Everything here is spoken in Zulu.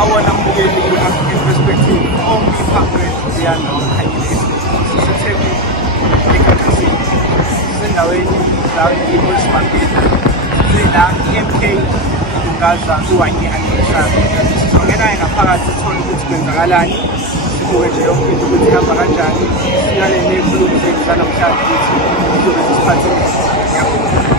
awona mbukeli i-African perspective only public ziyanda wakhanyile sisethekwini ekhakhazini sisendaweni la i-Mabhida sila i-MK Gaza kuwanye anniversary sizongena ngaphakathi sithole ukuthi kwenzakalani sibuke nje yonke into ukuthi ihamba kanjani siyale nekhulumo zethu zanamhlanje ukuthi sizobe sisiphathele.